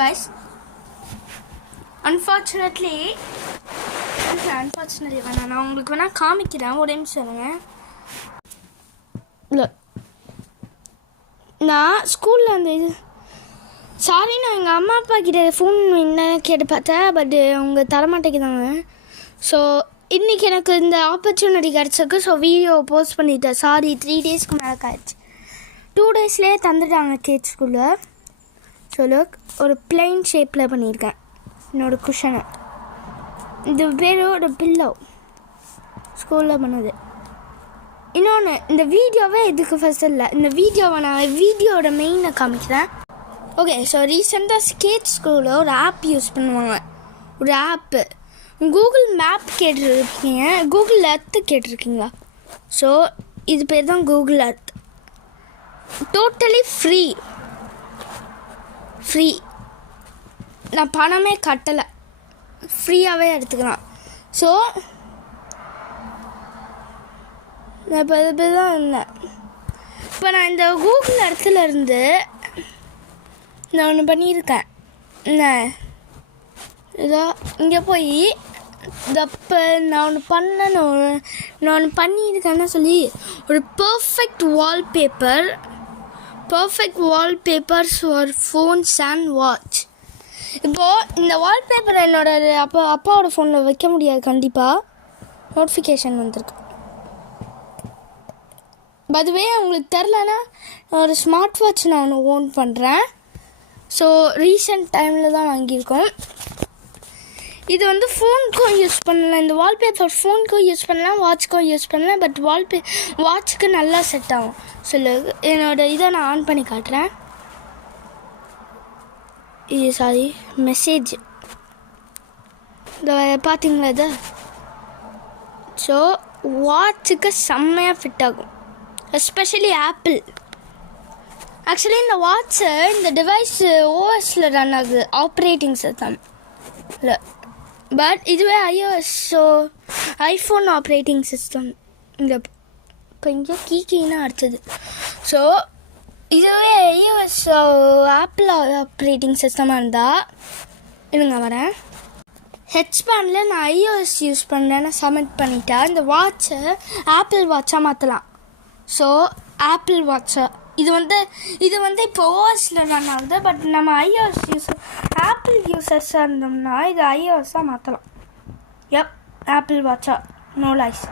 guys, unfortunately நான் உங்களுக்கு வேணா காமிக்கிறேன். ஒரு நிமிஷம் இருங்க. இல்லை, நான் ஸ்கூலில் அந்த இது சாரி, நான் எங்கள் அம்மா அப்பா கிட்ட ஃபோன் என்ன கேட்டு பார்த்தேன், பட் அவங்க தரமாட்டேங்கிறாங்க. ஸோ இன்றைக்கி எனக்கு இந்த ஆப்பர்ச்சுனிட்டி கிடச்சிருக்கு. ஸோ வீடியோ போஸ்ட் பண்ணிட்டேன். சாரி, 3 டேஸ்க்கு மேலே ஆயிடுச்சு. 2 டேஸ்லேயே தந்துட்டாங்க கேட் ஸ்கூலில். ஸோ லுக், ஒரு பிளைன் ஷேப்பில் பண்ணியிருக்கேன் என்னோடய குஷனை. இது பேர் ஒரு பில்லோ, ஸ்கூலில் பண்ணது. இன்னொன்று, இந்த வீடியோவே இதுக்கு ஃபஸ்ட் இல்லை. இந்த வீடியோவை நான் வீடியோட மெயினை காமிக்கிறேன். ஓகே, ஸோ ரீசெண்டாக ஸ்கேட் ஸ்கூலில் ஒரு ஆப் யூஸ் பண்ணுவாங்க. ஒரு ஆப்பு கூகுள் மேப் கேட்டிருக்கீங்க, கூகுள் எர்த்து கேட்டிருக்கீங்களா? ஸோ இது பேர் தான் கூகுள் எர்த். Totally free. நான் பணமே கட்டலை, ஃப்ரீயாகவே எடுத்துக்கலாம். ஸோ நான் இப்போ இது தான் இருந்தேன். இப்போ நான் இந்த கூகுள் எர்த்தில் இருந்து நான் ஒன்று பண்ணியிருக்கேன். என்ன இதோ இங்கே போய் தப்ப நான் ஒன்று பண்ணியிருக்கேன்னு சொல்லி ஒரு perfect wallpapers for phones and watch. இப்போது இந்த வால்பேப்பரை என்னோட அப்பாவோட ஃபோனில் வைக்க முடியாது. கண்டிப்பாக நோட்டிஃபிகேஷன் வந்திருக்கு. அதுவே உங்களுக்கு தெரிலனா, ஒரு ஸ்மார்ட் வாட்ச் நான் ஒன்று ஓன் பண்ணுறேன். ஸோ ரீசெண்ட் டைமில் தான் வாங்கியிருக்கோம். இது வந்து ஃபோனுக்கும் யூஸ் பண்ணலாம். இந்த வால்பேப்பர் ஃபோனுக்கும் யூஸ் பண்ணலாம், வாட்ச்க்கும் யூஸ் பண்ணலாம். பட் வாட்சுக்கு நல்லா செட் ஆகும். என்னோடய இதை நான் ஆன் பண்ணி காட்டுறேன். இது சாரி, மெசேஜ் இந்த பார்த்தீங்களா இது? ஸோ வாட்சுக்கு செம்மையாக ஃபிட் ஆகும், எஸ்பெஷலி ஆப்பிள். ஆக்சுவலி இந்த வாட்சை இந்த டிவைஸ் ஓஎஸில் ரன் ஆகுது, ஆப்ரேட்டிங் சிஸ்டம் இல்லை. பட் இதுவே iOS, so iPhone operating system. இந்த இப்போ இங்கே கீக்கின்னா அடிச்சது. ஸோ இதுவே iOS ஆப்பிள் ஆப்ரேட்டிங் சிஸ்டமாக இருந்தால் இருங்க வரேன். ஹெச்பேண்டில் நான் iOS யூஸ் பண்ணுறேன்னு சப்மிட் பண்ணிட்டா இந்த வாட்சை ஆப்பிள் வாட்சாக மாற்றலாம். ஸோ ஆப்பிள் வாட்சை இது வந்து இப்போ ஓஎஸில் ரன் ஆகுது. பட் நம்ம ஆப்பிள் யூசர்ஸாக இருந்தோம்னா இது iOS-ஆக மாற்றலாம். ஆப்பிள் வாட்சா, நோ லைஸ்.